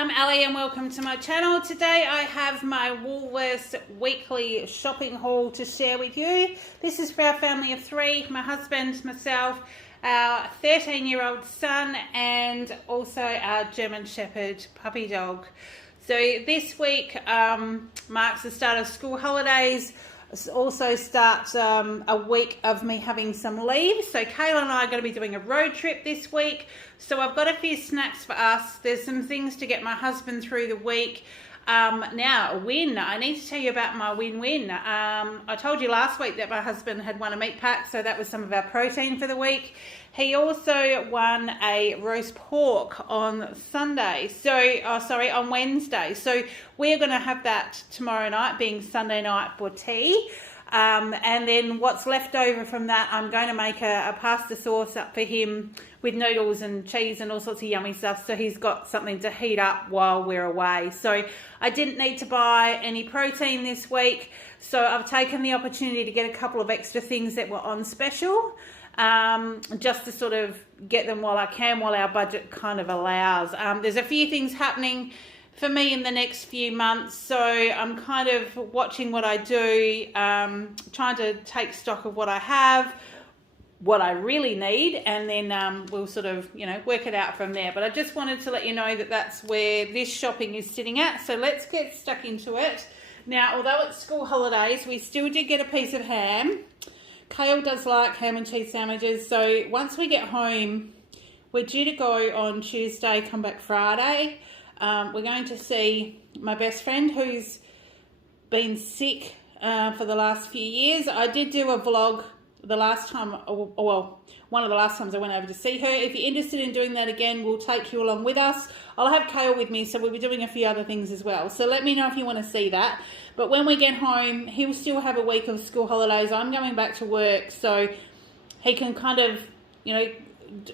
I'm Ali and welcome to my channel. Today I have my Woolworths weekly shopping haul to share with you. This is for our family of three, my husband, myself, our 13-year-old son and also our German Shepherd puppy dog. So this week marks the start of school holidays. It also starts a week of me having some leave. So Kayla and I are going to be doing a road trip this week. So I've got a few snacks for us. There's some things to get my husband through the week. Now, a win. I need to tell you about my win-win. I told you last week that my husband had won a meat pack, so that was some of our protein for the week. He also won a roast pork on Sunday. On Wednesday. So we're going to have that tomorrow night, being Sunday night for tea. And then what's left over from that, I'm going to make a pasta sauce up for him with noodles and cheese and all sorts of yummy stuff, so he's got something to heat up while we're away. So I didn't need to buy any protein this week, so I've taken the opportunity to get a couple of extra things that were on special, just to sort of get them while I can, while our budget kind of allows. There's a few things happening for me in the next few months, so I'm kind of watching what I do, trying to take stock of what I have, what I really need, and then we'll sort of, work it out from there. But I just wanted to let you know that that's where this shopping is sitting at. So let's get stuck into it. Now, although it's school holidays, we still did get a piece of ham. Kale does like ham and cheese sandwiches, so once we get home, we're due to go on Tuesday, come back Friday. We're going to see my best friend who's been sick for the last few years. I did do a vlog the last time, well, one of the last times I went over to see her. If you're interested in doing that again, we'll take you along with us. I'll have Kale with me, so we'll be doing a few other things as well. So let me know if you want to see that. But when we get home, he'll still have a week of school holidays. I'm going back to work, so he can kind of,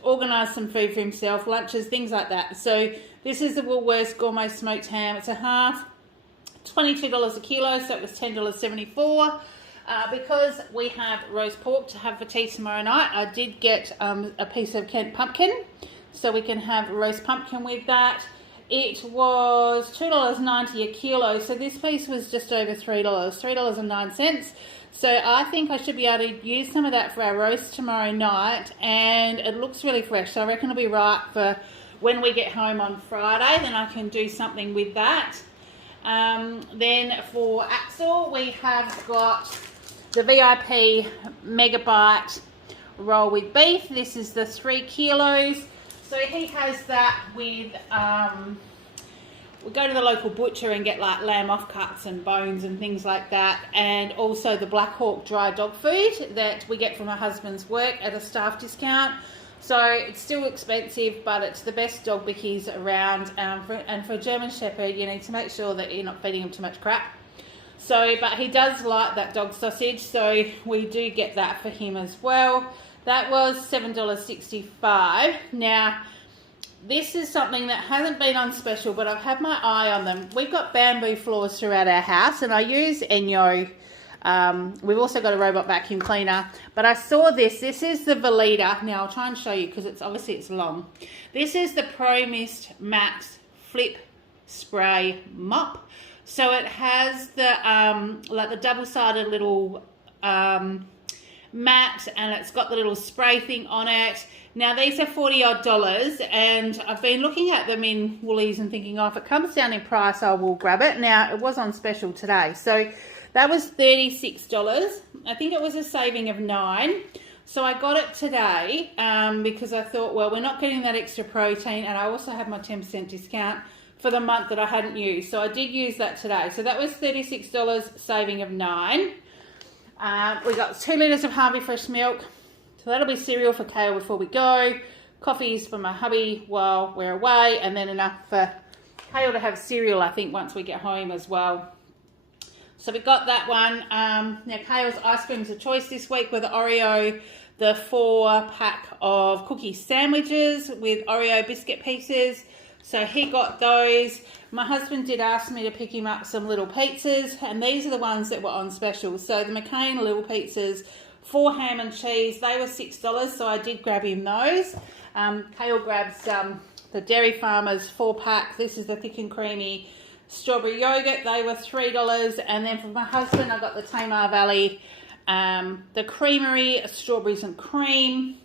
organise some food for himself, lunches, things like that. So this is the Woolworths Gourmet Smoked Ham. It's a half, $22 a kilo, so it was $10.74. Because we have roast pork to have for tea tomorrow night, I did get a piece of Kent pumpkin, so we can have roast pumpkin with that. It was $2.90 a kilo, so this piece was just over $3.09. So I think I should be able to use some of that for our roast tomorrow night, and it looks really fresh, so I reckon it'll be right for when we get home on Friday. Then I can do something with that. Then for Axel, we have got the VIP Megabyte roll with beef. This is the 3 kilos. So he has that with, we go to the local butcher and get like lamb offcuts and bones and things like that. And also the Black Hawk dry dog food that we get from my husband's work at a staff discount. So it's still expensive, but it's the best dog bickies around. And for a German Shepherd, you need to make sure that you're not feeding him too much crap. So, but he does like that dog sausage, so we do get that for him as well. That was $7.65. Now, this is something that hasn't been on special, but I've had my eye on them. We've got bamboo floors throughout our house, and I use Enyo. We've also got a robot vacuum cleaner, but I saw this. This is the Veleda. Now, I'll try and show you because it's long. This is the Pro Mist Max Flip Spray Mop. So it has the like the double-sided little mat, and it's got the little spray thing on it. Now these are $40 odd, and I've been looking at them in Woolies and thinking, if it comes down in price, I will grab it. Now it was on special today, so that was $36. I think it was a saving of $9. So I got it today because I thought, well, we're not getting that extra protein, and I also have my 10% discount for the month that I hadn't used. So I did use that today. So that was $36, saving of $9. We got 2 litres of Harvey Fresh milk. So that'll be cereal for Kale before we go. Coffees for my hubby while we're away. And then enough for Kale to have cereal, I think, once we get home as well. So we got that one. Now Kale's ice cream's a choice this week with Oreo, the 4-pack of cookie sandwiches with Oreo biscuit pieces. So he got those. My husband did ask me to pick him up some little pizzas, and these are the ones that were on special. So the McCain little pizzas, 4 ham and cheese, they were $6, so I did grab him those. Kale grabs the the Dairy Farmers 4-pack. This is the thick and creamy strawberry yogurt. They were $3. And then for my husband, I got the Tamar Valley, the creamery strawberries and cream.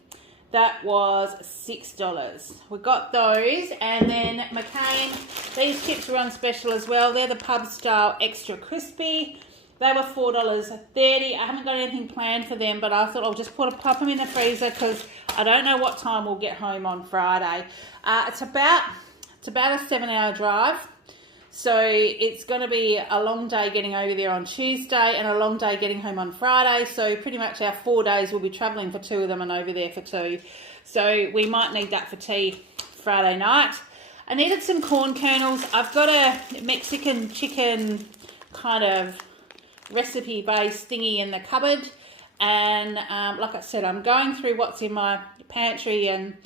That was $6. We got those. And then McCain, these chips were on special as well. They're the pub style extra crispy. They were $4.30. I haven't got anything planned for them, but I thought I'll just pop them in the freezer because I don't know what time we'll get home on Friday. It's about a 7-hour drive. So it's going to be a long day getting over there on Tuesday and a long day getting home on Friday. So pretty much our 4 days we'll be travelling for 2 of them and over there for 2. So we might need that for tea Friday night. I needed some corn kernels. I've got a Mexican chicken kind of recipe based thingy in the cupboard, and like I said, I'm going through what's in my pantry and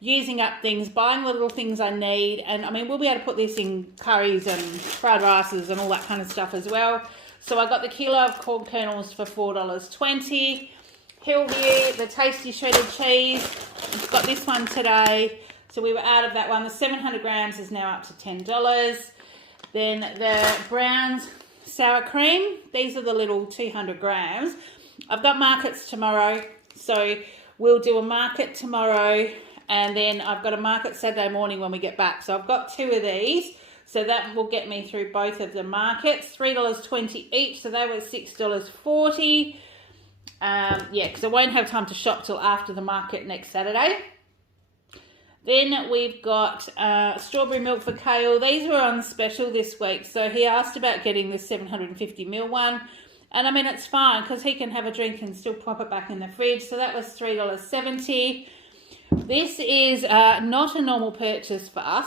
using up things, buying the little things I need. And I mean, we'll be able to put this in curries and fried rices and all that kind of stuff as well. So I got the kilo of corn kernels for $4.20. Hillview, the tasty shredded cheese, I've got this one today, so we were out of that one. The 700 grams is now up to $10. Then the Browns sour cream, these are the little 200 grams. I've got markets tomorrow, so we'll do a market tomorrow, and then I've got a market Saturday morning when we get back. So I've got 2 of these, so that will get me through both of the markets. $3.20 each, so they were $6.40. Yeah, because I won't have time to shop till after the market next Saturday. Then we've got strawberry milk for Kale. These were on special this week. So he asked about getting this 750ml one. And I mean, it's fine because he can have a drink and still pop it back in the fridge. So that was $3.70. This is not a normal purchase for us.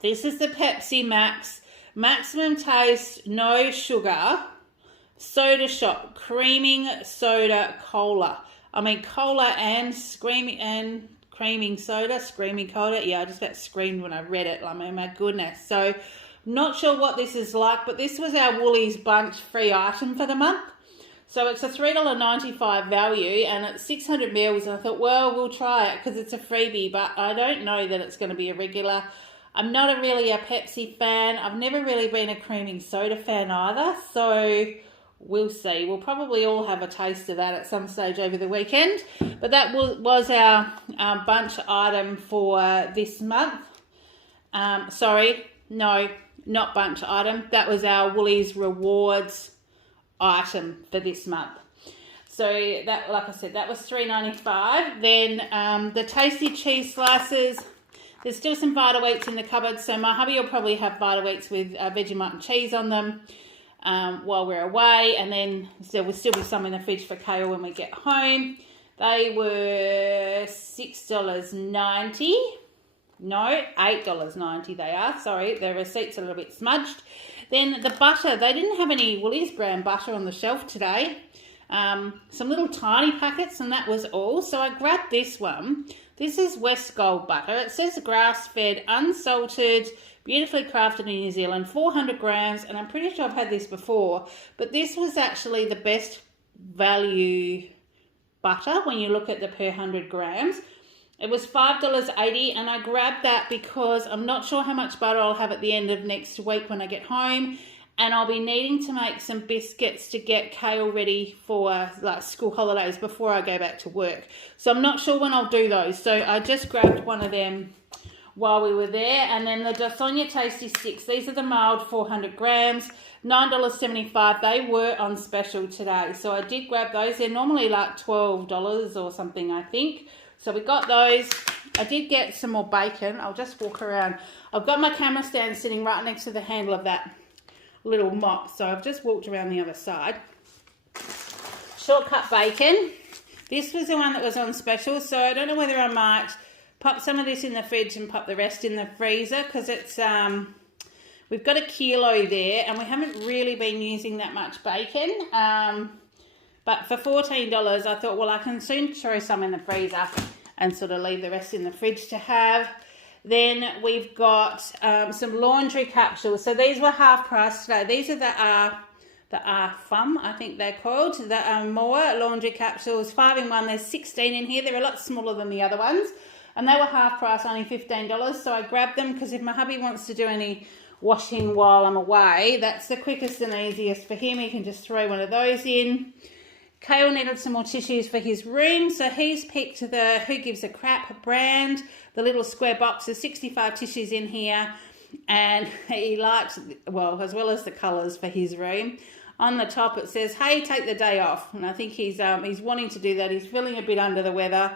This is the Pepsi Max Maximum Taste, no sugar, soda shop, creaming soda cola. I mean, cola and creaming soda, screaming cola. Yeah, I just about screamed when I read it. I mean, my goodness. So, not sure what this is like, but this was our Woolies Bunch free item for the month. So, it's a $3.95 value, and it's 600 mils. And I thought, well, we'll try it because it's a freebie, but I don't know that it's going to be a regular. I'm not really a Pepsi fan. I've never really been a creaming soda fan either. So, we'll see. We'll probably all have a taste of that at some stage over the weekend. But that was our bunch item for this month. Sorry, no, not bunch item. That was our Woolies Rewards item for this month. So that, like I said, that was $3.95. Then the tasty cheese slices. There's still some Vita-Weeks in the cupboard. So my hubby will probably have Vita-Weeks with Vegemite and cheese on them while we're away, and then there will still be some in the fridge for Kale when we get home. They were $6.90. No, $8.90 they are. Sorry, the receipt's a little bit smudged. Then the butter, they didn't have any Woolies brand butter on the shelf today. Some little tiny packets, and that was all. So I grabbed this one. This is West Gold butter. It says grass-fed, unsalted, beautifully crafted in New Zealand, 400 grams, and I'm pretty sure I've had this before, but this was actually the best value butter when you look at the per 100 grams. It was $5.80, and I grabbed that because I'm not sure how much butter I'll have at the end of next week when I get home, and I'll be needing to make some biscuits to get Kale ready for like school holidays before I go back to work. So I'm not sure when I'll do those, so I just grabbed one of them while we were there. And then the Dasonia Tasty Sticks, these are the mild 400 grams, $9.75. They were on special today, so I did grab those. They're normally like $12 or something, I think. So we got those. I did get some more bacon. I'll just walk around. I've got my camera stand sitting right next to the handle of that little mop, so I've just walked around the other side. Shortcut bacon. This was the one that was on special, so I don't know whether I might pop some of this in the fridge and pop the rest in the freezer, because it's we've got a kilo there and we haven't really been using that much bacon, but for $14 I thought, well, I can soon throw some in the freezer and sort of leave the rest in the fridge to have. Then we've got some laundry capsules. So these were half price today. These are the Fum, I think they're called, the more laundry capsules, 5 in 1. There's 16 in here. They're a lot smaller than the other ones. And they were half price, only $15. So I grabbed them because if my hubby wants to do any washing while I'm away, that's the quickest and easiest for him. He can just throw one of those in. Kale needed some more tissues for his room, so he's picked the Who Gives a Crap brand, the little square box. There's 65 tissues in here, and he likes, well, as well as the colours for his room. On the top it says, hey, take the day off, and I think he's wanting to do that. He's feeling a bit under the weather.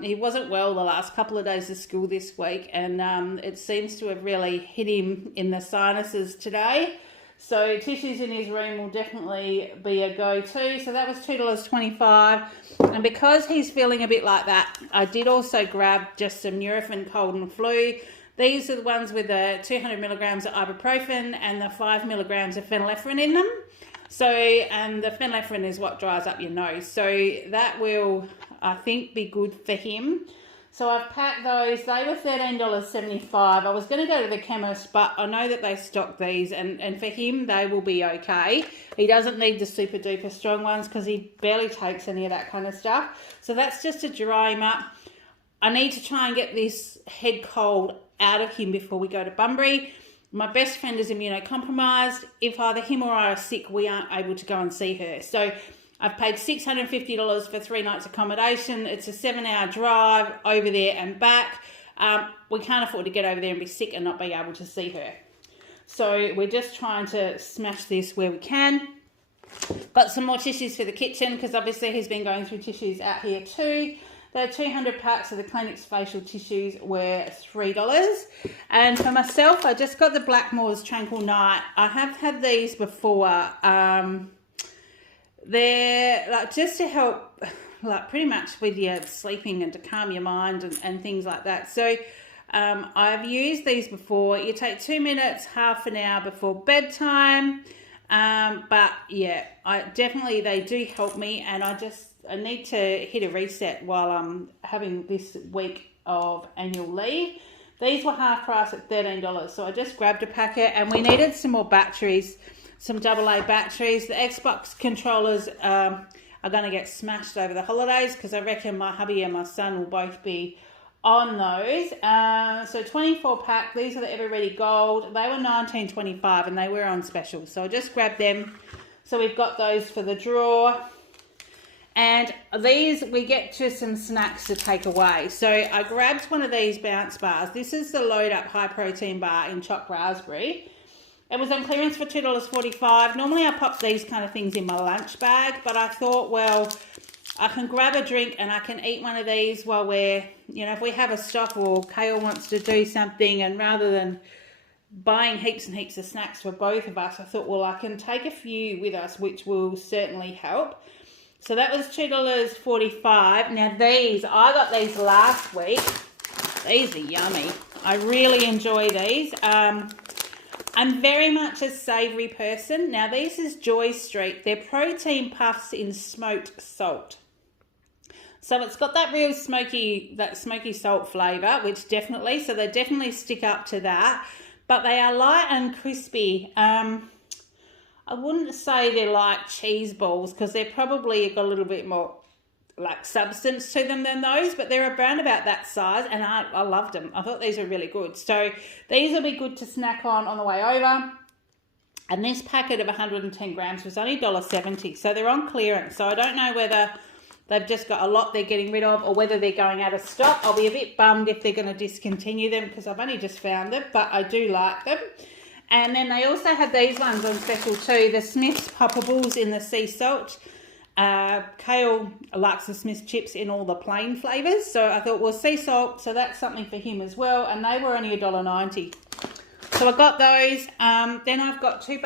He wasn't well the last couple of days of school this week, and it seems to have really hit him in the sinuses today. So tissues in his room will definitely be a go-to. So that was $2.25. And because he's feeling a bit like that, I did also grab just some Nurofen cold and flu. These are the ones with the 200 milligrams of ibuprofen and the 5 milligrams of phenylephrine in them. So, and the phenylephrine is what dries up your nose. So that will, I think, be good for him. So I've packed those. They were $13.75. I was going to go to the chemist, but I know that they stock these, and for him, they will be okay. He doesn't need the super duper strong ones because he barely takes any of that kind of stuff. So that's just to dry him up. I need to try and get this head cold out of him before we go to Bunbury. My best friend is immunocompromised. If either him or I are sick, we aren't able to go and see her. So I've paid $650 for 3 nights accommodation. It's a 7-hour drive over there and back. We can't afford to get over there and be sick and not be able to see her. So we're just trying to smash this where we can. Got some more tissues for the kitchen because obviously he's been going through tissues out here too. The 200 packs of the Clinics facial tissues were $3. And for myself, I just got the Blackmores Tranquil Night. I have had these before. They're like just to help, like pretty much with your sleeping and to calm your mind and things like that. So I've used these before. You take 2 minutes, half an hour before bedtime. But yeah, they do help me, and I need to hit a reset while I'm having this week of annual leave. These were half price at $13, so I just grabbed a packet, and we needed some more batteries. Some AA batteries. The Xbox controllers are going to get smashed over the holidays because I reckon my hubby and my son will both be on those. So 24 pack. These are the Ever Ready Gold. They were $19.25 and they were on special. So I just grabbed them. So we've got those for the drawer. And these, we get to some snacks to take away. So I grabbed one of these bounce bars. This is the Load Up High Protein Bar in chopped raspberry. It was on clearance for $2.45. Normally I pop these kind of things in my lunch bag, but I thought, well, I can grab a drink and I can eat one of these while we're, if we have a stop or Kale wants to do something, and rather than buying heaps and heaps of snacks for both of us, I thought, well, I can take a few with us, which will certainly help. So that was $2.45. Now these, I got these last week. These are yummy. I really enjoy these. I'm very much a savoury person. Now, these is Joy Street. They're protein puffs in smoked salt. So it's got that real smoky salt flavour, which definitely, so they definitely stick up to that. But they are light and crispy. I wouldn't say they're like cheese balls because they're probably got a little bit more like substance to them than those, but they're around about that size, and I loved them. I thought these were really good. So these will be good to snack on the way over. And this packet of 110 grams was only $1.70, so they're on clearance. So I don't know whether they've just got a lot they're getting rid of or whether they're going out of stock. I'll be a bit bummed if they're going to discontinue them because I've only just found them, but I do like them. And then they also had these ones on special too, the Smith's Poppables in the sea salt. Kale likes the Smith's chips in all the plain flavours, so I thought, well, sea salt, so that's something for him as well, and they were only $1.90. So I got those. Then I've got 2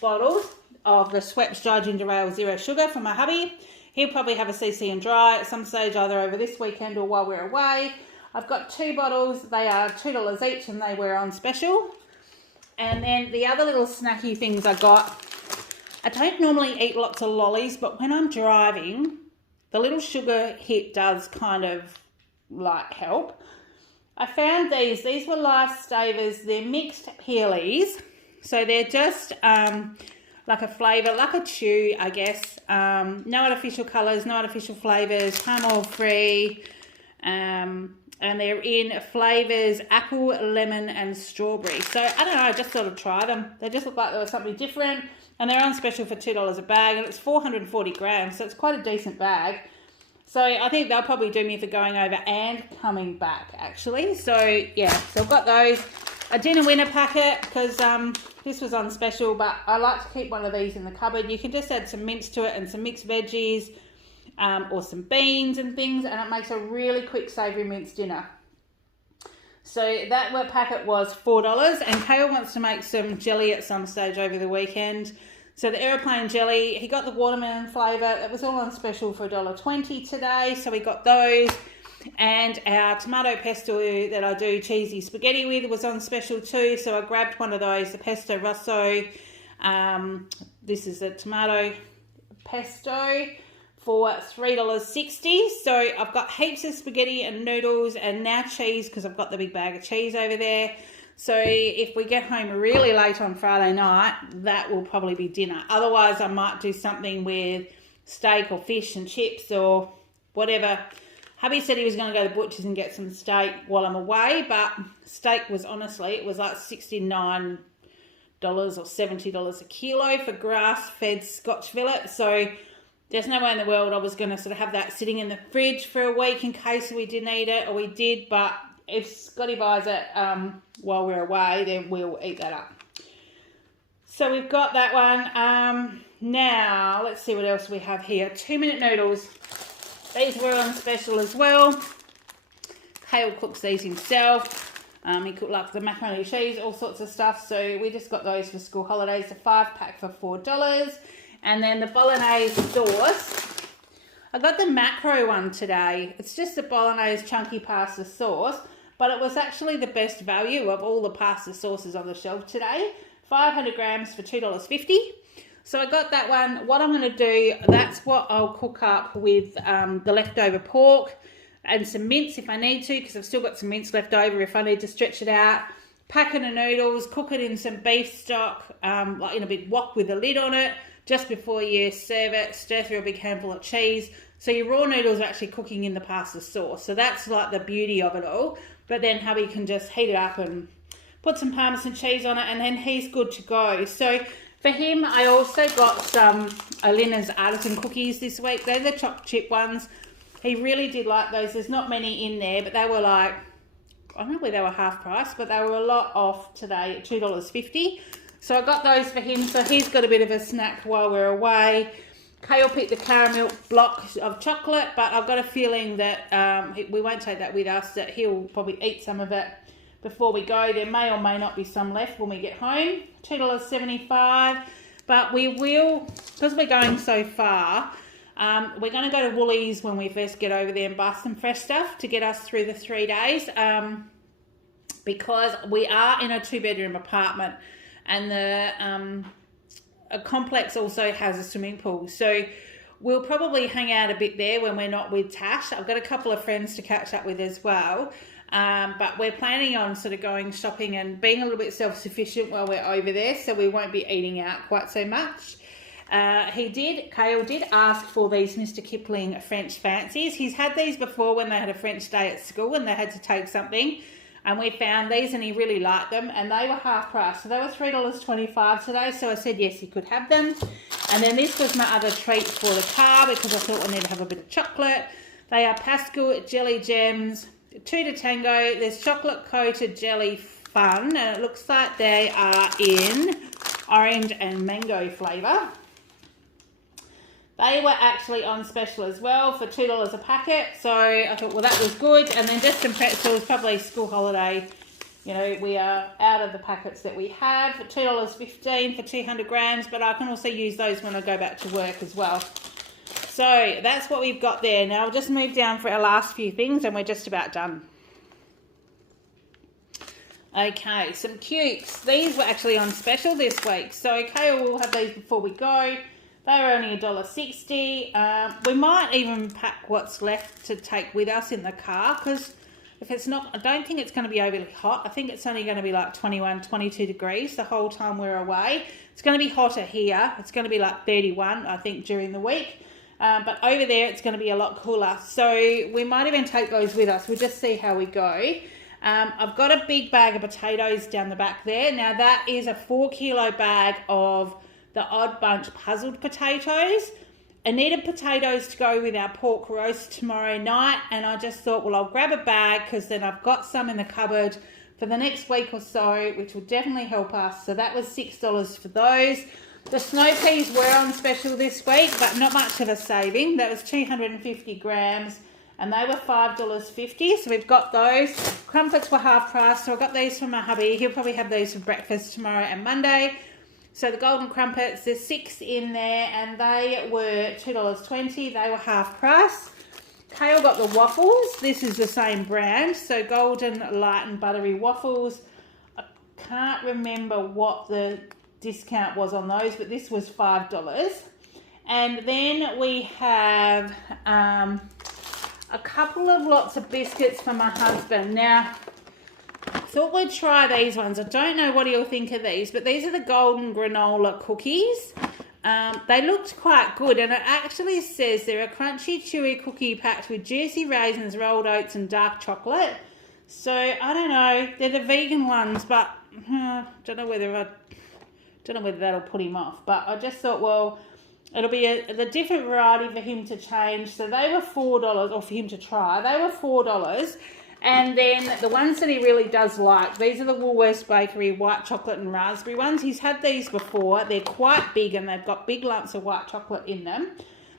bottles of the Schweppes Dry Ginger Ale Zero Sugar for my hubby. He'll probably have a CC and dry at some stage, either over this weekend or while we're away. I've got 2 bottles. They are $2 each, and they were on special. And then the other little snacky things I got, I don't normally eat lots of lollies, but when I'm driving, the little sugar hit does kind of like help. I found these. These were Lifesavers. They're mixed peelies. So they're just like a flavour, like a chew, I guess. No artificial colours, no artificial flavours, palm oil free. And they're in flavours apple, lemon and strawberry. So I don't know, I just thought I'd try them. They just look like they were something different, and they're on special for $2 a bag, and it's 440 grams, so it's quite a decent bag. So I think they'll probably do me for going over and coming back, actually. So yeah, so I've got those. I didn't win a packet because this was on special, but I like to keep one of these in the cupboard. You can just add some mince to it and some mixed veggies, or some beans and things, and it makes a really quick savoury mince dinner. So that packet was $4, and Kale wants to make some jelly at some stage over the weekend. So the aeroplane jelly, he got the watermelon flavour. That was all on special for $1.20 today, so we got those. And our tomato pesto that I do cheesy spaghetti with was on special too, so I grabbed one of those, the pesto rosso. This is a tomato pesto for $3.60. So I've got heaps of spaghetti and noodles and now cheese because I've got the big bag of cheese over there. So if we get home really late on Friday night, that will probably be dinner. Otherwise, I might do something with steak or fish and chips or whatever. Hubby said he was going to go to the butcher's and get some steak while I'm away, but steak was honestly, it was like $69 or $70 a kilo for grass-fed Scotch fillet. So there's no way in the world I was going to sort of have that sitting in the fridge for a week in case we didn't eat it, or we did. But if Scotty buys it while we're away, then we'll eat that up. So we've got that one. Now, let's see what else we have here. 2-minute noodles. These were on special as well. Kale cooks these himself. He cooked like the macaroni and cheese, all sorts of stuff. So we just got those for school holidays, a 5-pack for $4. And then the bolognese sauce. I got the macro one today. It's just the bolognese chunky pasta sauce, but it was actually the best value of all the pasta sauces on the shelf today. 500 grams for $2.50. So I got that one. What I'm going to do, that's what I'll cook up with the leftover pork and some mince if I need to, because I've still got some mince left over if I need to stretch it out. Packet of noodles, cook it in some beef stock, like in a big wok with a lid on it. Just before you serve it, stir through a big handful of cheese. So your raw noodles are actually cooking in the pasta sauce. So that's like the beauty of it all. But then hubby can just heat it up and put some Parmesan cheese on it, and then he's good to go. So for him, I also got some Alina's Artisan cookies this week. They're the chopped chip ones. He really did like those. There's not many in there, but they were like, I don't know where they were half price, but they were a lot off today at $2.50. So I got those for him. So he's got a bit of a snack while we're away. Kale picked the caramel block of chocolate, but I've got a feeling that we won't take that with us, that he'll probably eat some of it before we go. There may or may not be some left when we get home. $2.75. But we will, because we're going so far, we're going to go to Woolies when we first get over there and buy some fresh stuff to get us through the 3 days, because we are in a 2-bedroom apartment, and the a complex also has a swimming pool. So we'll probably hang out a bit there when we're not with Tash. I've got a couple of friends to catch up with as well. But we're planning on sort of going shopping and being a little bit self-sufficient while we're over there, so we won't be eating out quite so much. Kale did ask for these Mr. Kipling French fancies. He's had these before when they had a French day at school and they had to take something, and we found these and he really liked them, and they were half price. So they were $3.25 today, so I said yes, he could have them. And then this was my other treat for the car because I thought we need to have a bit of chocolate. They are Pascal Jelly Gems, 2 to tango. There's chocolate coated jelly fun, and it looks like they are in orange and mango flavour. They were actually on special as well for $2 a packet, so I thought, well, that was good. And then just some pretzels, probably school holiday. You know, we are out of the packets that we have. $2.15 for 200 grams, but I can also use those when I go back to work as well. So that's what we've got there. Now I'll just move down for our last few things and we're just about done. Okay, some cukes. These were actually on special this week. So Kale will have these before we go. They were only $1.60. We might even pack what's left to take with us in the car, because if it's not, I don't think it's going to be overly hot. I think it's only going to be like 21, 22 degrees the whole time we're away. It's going to be hotter here. It's going to be like 31, I think, during the week. But over there, it's going to be a lot cooler. So we might even take those with us. We'll just see how we go. I've got a big bag of potatoes down the back there. Now, that is a 4-kilo bag of the Odd Bunch puzzled potatoes. I needed potatoes to go with our pork roast tomorrow night, and I just thought, well, I'll grab a bag because then I've got some in the cupboard for the next week or so, which will definitely help us. So that was $6 for those. The snow peas were on special this week, but not much of a saving. That was 250 grams, and they were $5.50. So we've got those. Crumpets were half price, so I got these from my hubby. He'll probably have these for breakfast tomorrow and Monday. So the golden crumpets, there's 6 in there, and they were $2.20. They were half price. Kale got the waffles. This is the same brand. So golden, light and buttery waffles. I can't remember what the discount was on those, but this was $5. And then we have a couple of lots of biscuits for my husband. Now, I thought we'd try these ones. I don't know what he'll think of these, but these are the golden granola cookies. They looked quite good, and it actually says they're a crunchy, chewy cookie packed with juicy raisins, rolled oats, and dark chocolate. So I don't know. They're the vegan ones, but don't know whether that'll put him off. But I just thought, well, it'll be the different variety for him to change. So they were $4, or for him to try. They were $4. And then the ones that he really does like, these are the Woolworths Bakery white chocolate and raspberry ones. He's had these before. They're quite big, and they've got big lumps of white chocolate in them.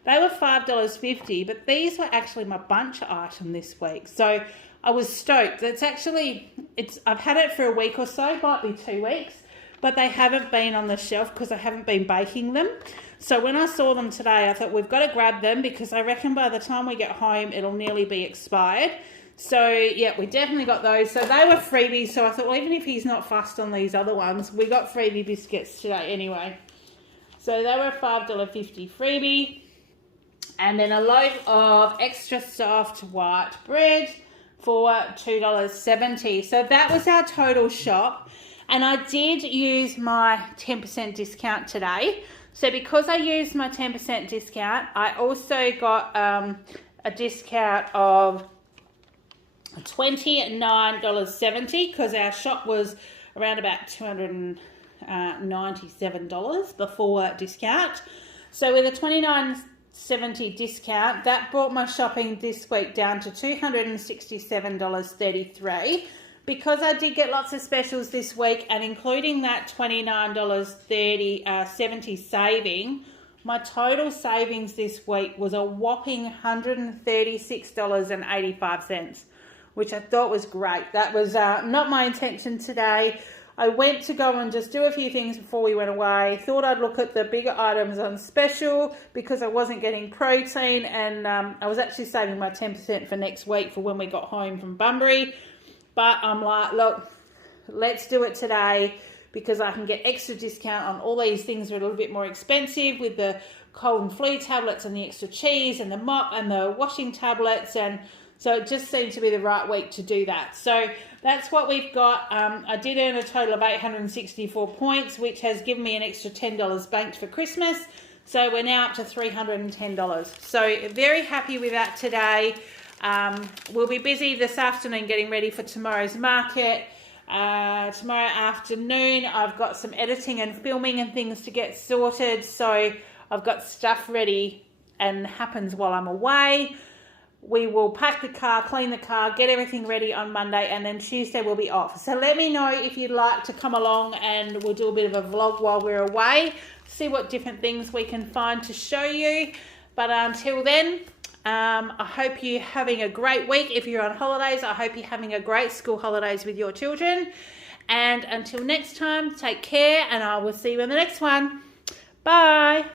They were $5.50, but these were actually my bunch item this week. So I was stoked. I've had it for a week or so, might be 2 weeks, but they haven't been on the shelf because I haven't been baking them. So when I saw them today, I thought we've got to grab them because I reckon by the time we get home, it'll nearly be expired. So, yeah, we definitely got those. So they were freebies. So I thought, well, even if he's not fussed on these other ones, we got freebie biscuits today anyway. So they were a $5.50 freebie. And then a loaf of extra soft white bread for $2.70. So that was our total shop. And I did use my 10% discount today. So because I used my 10% discount, I also got a discount of $29.70 because our shop was around about $297 before discount. So with a $29.70 discount, that brought my shopping this week down to $267.33. Because I did get lots of specials this week, and including that $29.70 saving, my total savings this week was a whopping $136.85. which I thought was great. That was not my intention today. I went to go and just do a few things before we went away. Thought I'd look at the bigger items on special because I wasn't getting protein, and I was actually saving my 10% for next week for when we got home from Bunbury. But I'm like, look, let's do it today because I can get extra discount on all these things that are a little bit more expensive with the cold and flu tablets and the extra cheese and the mop and the washing tablets, and so it just seemed to be the right week to do that. So that's what we've got. I did earn a total of 864 points, which has given me an extra $10 banked for Christmas. So we're now up to $310. So very happy with that today. We'll be busy this afternoon getting ready for tomorrow's market. Tomorrow afternoon, I've got some editing and filming and things to get sorted. So I've got stuff ready and happens while I'm away. We will pack the car, clean the car, get everything ready on Monday, and then Tuesday we'll be off. So let me know if you'd like to come along, and we'll do a bit of a vlog while we're away, see what different things we can find to show you. But until then, I hope you're having a great week. If you're on holidays, I hope you're having a great school holidays with your children. And until next time, take care, and I will see you in the next one. Bye.